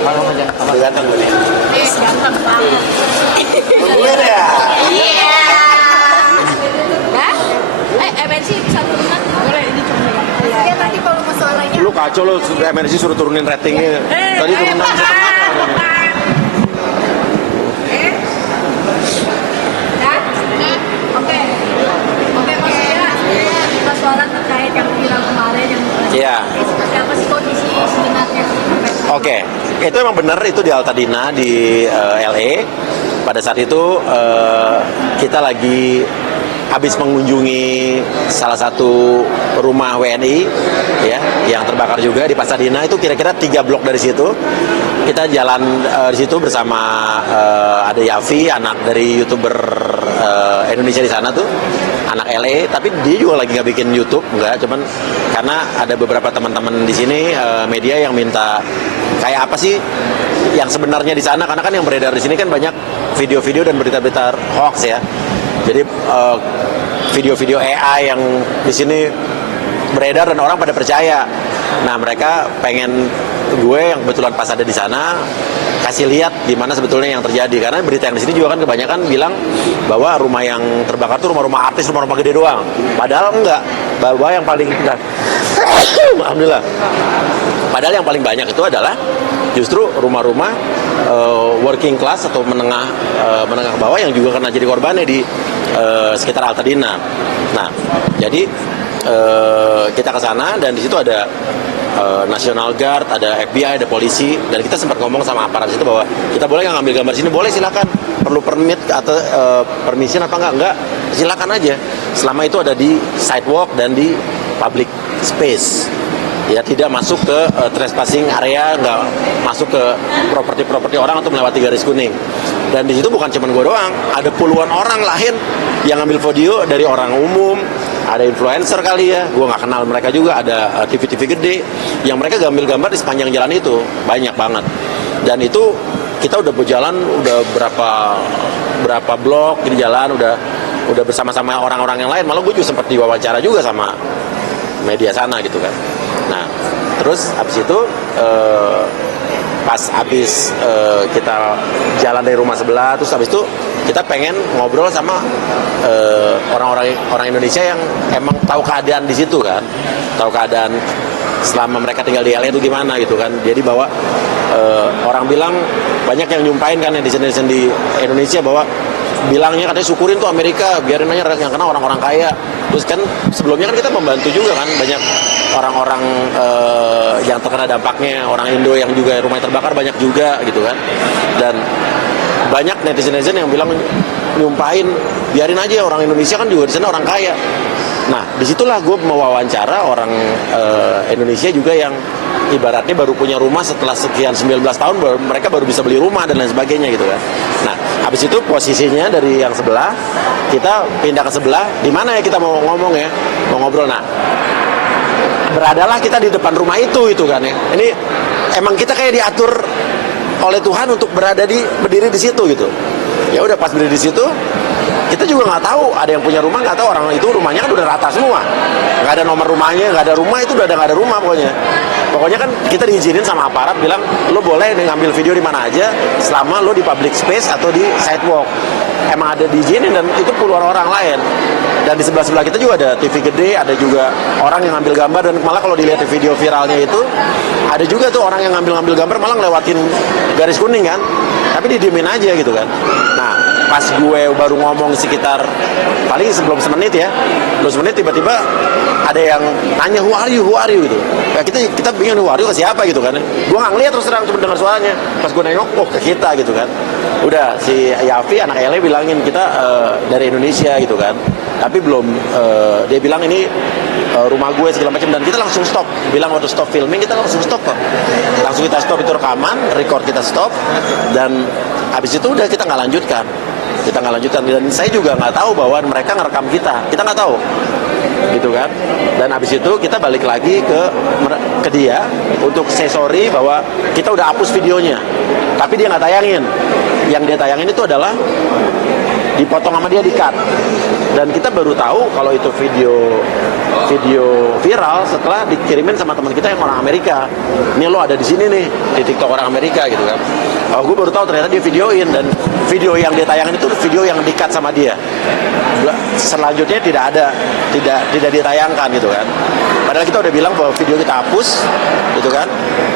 Kalau nggak jangan Ganteng gue nih. Ganteng banget. Iya ya. Iya. Dah? MNC bisa turunan. Boleh ini cuma megang. Ya nanti kalau suaranya Lu kacau lu, MNC suruh turunin ratingnya. Tadi turunan setengah. Oke, Mas Ira. Kita soalan terkait yang viral kemarin yang Iya. siapa sih kondisi sebenarnya? Oke, itu emang benar, itu di Altadena di LA. Pada saat itu kita lagi habis mengunjungi salah satu rumah WNI ya yang terbakar juga di Pasadena, itu kira-kira 3 blok dari situ. Kita jalan di situ bersama ada Yafi, anak dari YouTuber Indonesia di sana tuh, anak LA, tapi dia juga lagi nggak bikin YouTube, nggak, cuman karena ada beberapa teman-teman di sini media yang minta kayak apa sih yang sebenarnya di sana, karena kan yang beredar di sini kan banyak video-video dan berita-berita hoax ya. Jadi video-video AI yang di sini beredar dan orang pada percaya. Nah, mereka pengen gue yang kebetulan pas ada di sana kasih lihat gimana sebetulnya yang terjadi, karena berita yang di sini juga kan kebanyakan bilang bahwa rumah yang terbakar itu rumah-rumah artis, rumah-rumah gede doang. Padahal enggak. Bahwa yang paling alhamdulillah. Padahal yang paling banyak itu adalah justru rumah-rumah working class atau menengah ke bawah yang juga kena jadi korbannya di sekitar Altadena. Nah, jadi kita ke sana dan di situ ada National Guard, ada FBI, ada polisi, dan kita sempat ngomong sama aparat situ bahwa kita boleh nggak ngambil gambar sini, boleh silakan, perlu permit atau permission apa enggak, silakan aja, selama itu ada di sidewalk dan di public space. Ya, tidak masuk ke trespassing area, nggak masuk ke properti orang atau melewati garis kuning. Dan di situ bukan cuma gue doang, ada puluhan orang lain yang ngambil video, dari orang umum, ada influencer kali ya, gue nggak kenal mereka juga, ada TV-TV gede yang mereka ngambil gambar di sepanjang jalan itu, banyak banget. Dan itu kita udah berjalan, udah berapa blok di jalan, udah bersama-sama orang-orang yang lain, malah gue juga sempat diwawancara juga sama media sana gitu kan. Nah, terus abis itu pas abis kita jalan dari rumah sebelah, terus abis itu kita pengen ngobrol sama orang Indonesia yang emang tahu keadaan di situ kan, tahu keadaan selama mereka tinggal di LA itu gimana gitu kan. Jadi bahwa orang bilang banyak yang nyumpain kan netizen di Indonesia bahwa bilangnya katanya syukurin tuh Amerika, biarin aja yang kena orang-orang kaya. Terus kan sebelumnya kan kita membantu juga kan banyak orang-orang yang terkena dampaknya, orang Indo yang juga rumahnya terbakar banyak juga gitu kan. Dan banyak netizen yang bilang nyumpahin, biarin aja orang Indonesia kan juga di sana orang kaya. Nah, disitulah gue mewawancara orang Indonesia juga yang ibaratnya baru punya rumah setelah sekian 19 tahun, mereka baru bisa beli rumah dan lain sebagainya gitu kan. Nah, habis itu posisinya dari yang sebelah, kita pindah ke sebelah, di mana ya kita mau ngomong ya, mau ngobrol. Nah, beradalah kita di depan rumah itu kan ya. Ini emang kita kayak diatur oleh Tuhan untuk berdiri di situ gitu. Ya udah, pas berdiri di situ, kita juga nggak tahu, ada yang punya rumah nggak tahu, orang itu rumahnya kan udah rata semua, nggak ada nomor rumahnya, nggak ada rumah, itu udah nggak ada rumah pokoknya kan kita diizinin sama aparat, bilang lo boleh ngambil video di mana aja selama lo di public space atau di sidewalk. Emang ada diizinin, dan itu puluhan orang lain. Dan di sebelah kita juga ada TV gede, ada juga orang yang ngambil gambar, dan malah kalau dilihat di video viralnya itu ada juga tuh orang yang ngambil gambar malah ngelewatin garis kuning kan, tapi didiemin aja gitu kan. Nah, pas gue baru ngomong sekitar paling sebelum semenit ya, belum semenit, tiba-tiba ada yang nanya who are you gitu. Ya kita bingung who are you ke siapa gitu kan. Gue nggak ngeliat, terus terang cuma dengar suaranya. Pas gue nengok, oh ke kita gitu kan. Udah, si Yafi anak LA bilangin kita dari Indonesia gitu kan. Tapi belum, dia bilang ini rumah gue segala macam, dan kita langsung stop. Bilang waktu stop filming kita langsung stop kok. Langsung kita stop, itu rekaman, record kita stop, dan habis itu udah kita nggak lanjutkan. Dan saya juga nggak tahu bahwa mereka ngerekam kita nggak tahu gitu kan. Dan habis itu kita balik lagi ke dia untuk say sorry bahwa kita udah hapus videonya, tapi dia nggak tayangin. Yang dia tayangin itu adalah dipotong sama dia, di cut Dan kita baru tahu kalau itu video viral setelah dikirimin sama teman kita yang orang Amerika. Ini lo ada di sini nih di TikTok orang Amerika gitu kan. Gue baru tahu ternyata dia videoin, dan video yang dia tayangin itu video yang di-cut sama dia. Selanjutnya tidak ditayangkan gitu kan. Padahal kita udah bilang bahwa video kita hapus gitu kan,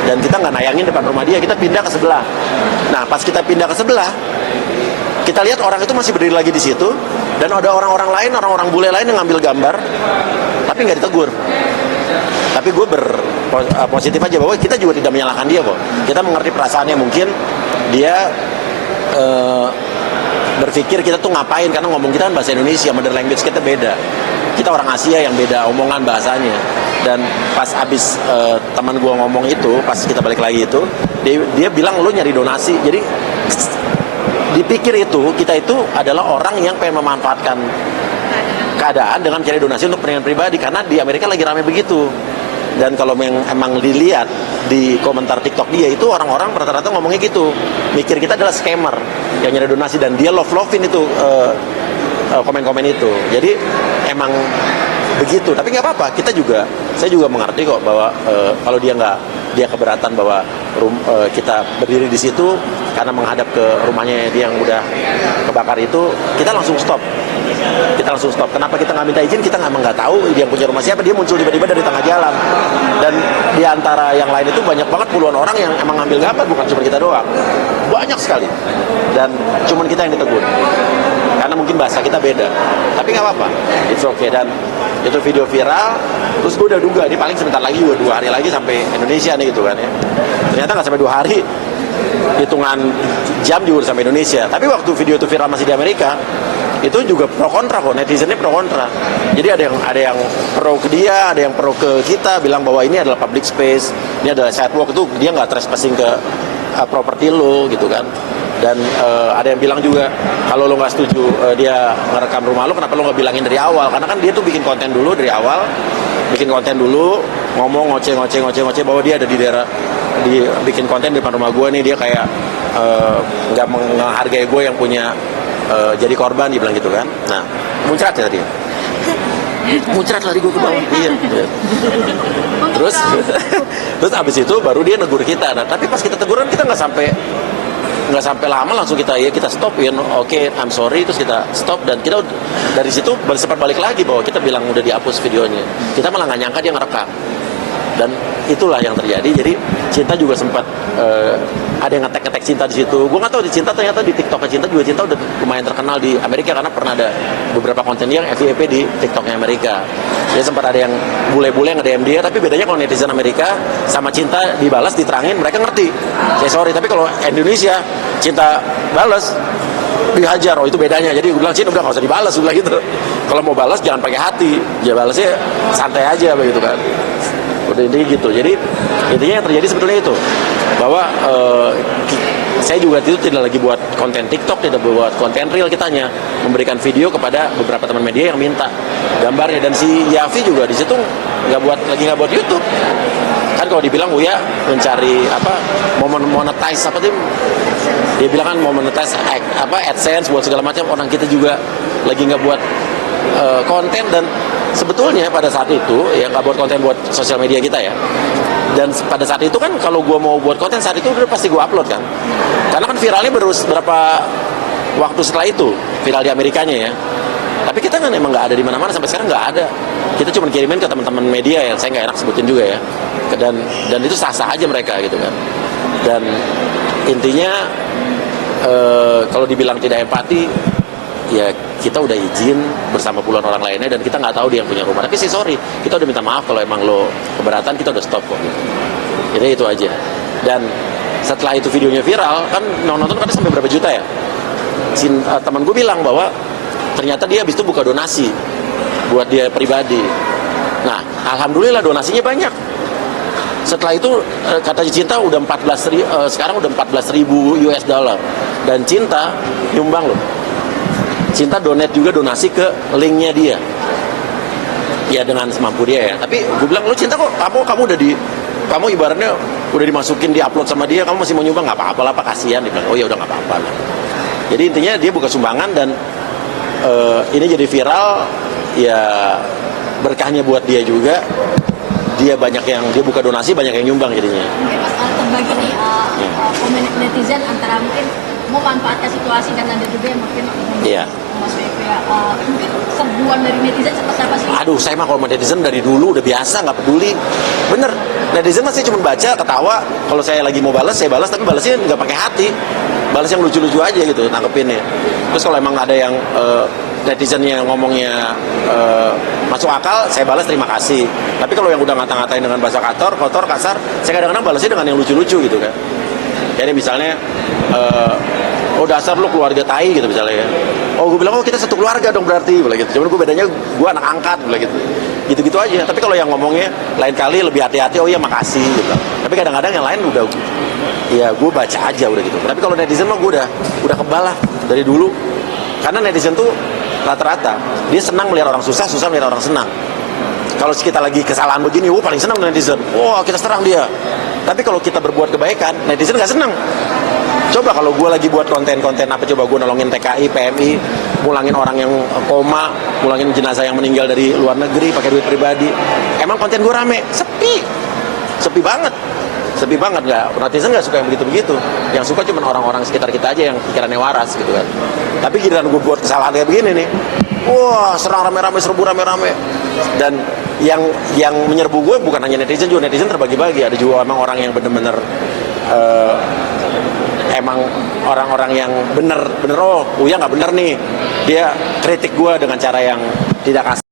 dan kita nggak nayangin depan rumah dia, kita pindah ke sebelah. Nah pas kita pindah ke sebelah, kita lihat orang itu masih berdiri lagi di situ, dan ada orang-orang lain, orang-orang bule lain yang ngambil gambar, tapi nggak ditegur. Tapi gue positif aja bahwa kita juga tidak menyalahkan dia kok. Kita mengerti perasaannya, mungkin dia berpikir kita tuh ngapain, karena ngomong kita kan bahasa Indonesia, mother language kita beda. Kita orang Asia yang beda omongan bahasanya. Dan pas abis teman gue ngomong itu, pas kita balik lagi itu, dia bilang lo nyari donasi. Jadi dipikir kita itu adalah orang yang pengen memanfaatkan keadaan dengan cari donasi untuk kepentingan pribadi, karena di Amerika lagi rame begitu. Dan kalau emang dilihat di komentar TikTok dia itu, orang-orang rata-rata ngomongnya gitu, mikir kita adalah scammer yang nyari donasi, dan dia love-lovein itu komen-komen itu. Jadi emang begitu, tapi nggak apa-apa. Saya juga mengerti kok bahwa kalau dia keberatan bahwa kita berdiri di situ karena menghadap ke rumahnya dia yang udah kebakar itu, kita langsung stop. Kenapa kita nggak minta izin? Kita nggak tahu dia punya rumah siapa. Dia muncul tiba-tiba dari tengah jalan. Dan di antara yang lain itu banyak banget puluhan orang yang emang ngambil gambar, bukan cuma kita doang. Banyak sekali. Dan cuman kita yang ditegur. Karena mungkin bahasa kita beda. Tapi nggak apa-apa. It's okay. Dan itu video viral. Terus gue udah duga, ini paling sebentar lagi, 2 hari lagi sampai Indonesia nih gitu kan ya. Ternyata nggak sampai 2 hari. Hitungan jam juga udah sampai Indonesia. Tapi waktu video itu viral masih di Amerika, itu juga pro kontra kok, netizennya pro kontra. Jadi ada yang pro ke dia, ada yang pro ke kita, bilang bahwa ini adalah public space, ini adalah sidewalk, itu dia nggak trespassing ke properti lo gitu kan. Dan ada yang bilang juga, kalau lo nggak setuju dia ngerekam rumah lo, kenapa lo nggak bilangin dari awal? Karena kan dia tuh bikin konten dulu dari awal, ngomong ngoceh bahwa dia ada di daerah, bikin konten di depan rumah gue nih, dia kayak nggak menghargai gue yang punya jadi korban, dia bilang gitu kan. Nah, muncrat ya tadi. Muncrat lari gue ke bawah. Iya. Terus abis itu baru dia negur kita. Nah, tapi pas kita teguran kita nggak sampai lama, langsung kita stopin. Oke, I'm sorry. Terus kita stop, dan kita dari situ sempat balik lagi bahwa kita bilang udah dihapus videonya. Kita malah nggak nyangka dia ngerekam. Dan itulah yang terjadi. Jadi Cinta juga sempat ada yang ngetek Cinta di situ. Gue nggak tahu di Cinta, ternyata di TikToknya Cinta udah lumayan terkenal di Amerika, karena pernah ada beberapa konten yang FYP di TikToknya Amerika. Jadi sempat ada yang bule-bule nge-DM dia, tapi bedanya kalau netizen Amerika sama Cinta dibalas, diterangin, mereka ngerti. Saya sorry, tapi kalau Indonesia Cinta balas dihajar, itu bedanya. Jadi gue bilang, Cinta udah nggak usah dibalas, gue bilang gitu. Kalau mau balas jangan pakai hati, ya balasnya santai aja begitu kan. Udah intinya gitu. Jadi intinya yang terjadi sebetulnya itu, bahwa saya juga itu tidak lagi buat konten TikTok, tidak buat konten real, kita hanya memberikan video kepada beberapa teman media yang minta gambarnya. Dan si Yafi juga di situ nggak buat YouTube. Kan kalau dibilang Uya mencari monetize apa tuh? Dia bilang kan mau monetize AdSense buat segala macam. Orang kita juga lagi nggak buat konten, dan sebetulnya pada saat itu ya nggak buat konten buat sosial media kita ya. Dan pada saat itu kan kalau gue mau buat konten saat itu udah pasti gue upload kan. Karena kan viralnya baru berapa waktu setelah itu, viral di Amerikanya ya. Tapi kita kan emang nggak ada di mana-mana sampai sekarang, nggak ada. Kita cuma kirimin ke teman-teman media yang saya nggak enak sebutin juga ya. Dan itu sah-sah aja mereka gitu kan. Dan intinya kalau dibilang tidak empati, ya kita udah izin bersama puluhan orang lainnya, dan kita nggak tahu dia yang punya rumah. Tapi sih sorry, kita udah minta maaf kalau emang lo keberatan, kita udah stop kok gitu. Jadi itu aja. Dan setelah itu videonya viral, kan nonton kan sampai berapa juta ya. Teman gue bilang bahwa ternyata dia habis itu buka donasi buat dia pribadi. Nah, alhamdulillah donasinya banyak. Setelah itu kata Cinta udah 14.000, sekarang udah 14.000 US dollar. Dan Cinta nyumbang loh. Cinta donasi ke linknya dia. Ya dengan semampu dia ya. Tapi gue bilang, lu Cinta kok kamu kamu ibaratnya udah dimasukin, di-upload sama dia, kamu masih mau nyumbang? Nggak apa-apa lah Pak, kasihan. Dia bilang, oh ya udah nggak apa-apa lah. Jadi intinya dia buka sumbangan, dan ini jadi viral, ya berkahnya buat dia juga. Dia buka donasi, banyak yang nyumbang jadinya. Mungkin Mas terbagi nih komen netizen antara mungkin memanfaatkan situasi dan ada juga yang mungkin Iya. Mas Eko ya. Mungkin serbuan dari netizen seperti apa sih? Aduh, saya mah kalau sama netizen dari dulu udah biasa, nggak peduli. Bener, netizen masih cuma baca, ketawa. Kalau saya lagi mau balas, saya balas, tapi balasnya nggak pakai hati. Balas yang lucu-lucu aja gitu, nangkepinnya. Terus kalau emang ada yang netizennya ngomongnya masuk akal, saya balas terima kasih. Tapi kalau yang udah ngata-ngatain dengan bahasa kotor, kasar, saya kadang-kadang balasnya dengan yang lucu-lucu gitu kan. Jadi misalnya, oh dasar lu keluarga tai gitu misalnya ya. Oh gue bilang, oh kita satu keluarga dong berarti, bilang gitu. Cuman gue bedanya gue anak angkat, bilang gitu. Gitu-gitu aja. Tapi kalau yang ngomongnya lain kali lebih hati-hati, oh iya makasih gitu. Tapi kadang-kadang yang lain udah, ya gue baca aja udah gitu. Tapi kalau netizen mah gue udah kebal lah dari dulu. Karena netizen tuh rata-rata dia senang melihat orang susah melihat orang senang. Kalau kita lagi kesalahan begini, paling senang netizen. Wah kita serang dia. Tapi kalau kita berbuat kebaikan, netizen nggak senang. Coba kalau gue lagi buat konten-konten apa, coba gue nolongin TKI, PMI, mulangin orang yang koma, mulangin jenazah yang meninggal dari luar negeri pakai duit pribadi. Emang konten gue rame? Sepi banget nggak. Netizen nggak suka yang begitu-begitu. Yang suka cuma orang-orang sekitar kita aja yang pikirannya waras gitu kan. Tapi giliran gue buat kesalahan kayak begini nih, wah serang rame-rame, serbu rame-rame. Dan yang menyerbu gue bukan hanya netizen, juga netizen terbagi-bagi. Ada juga emang orang yang bener-bener emang orang-orang yang bener oh Uya nggak bener nih, dia kritik gue dengan cara yang tidak kasar.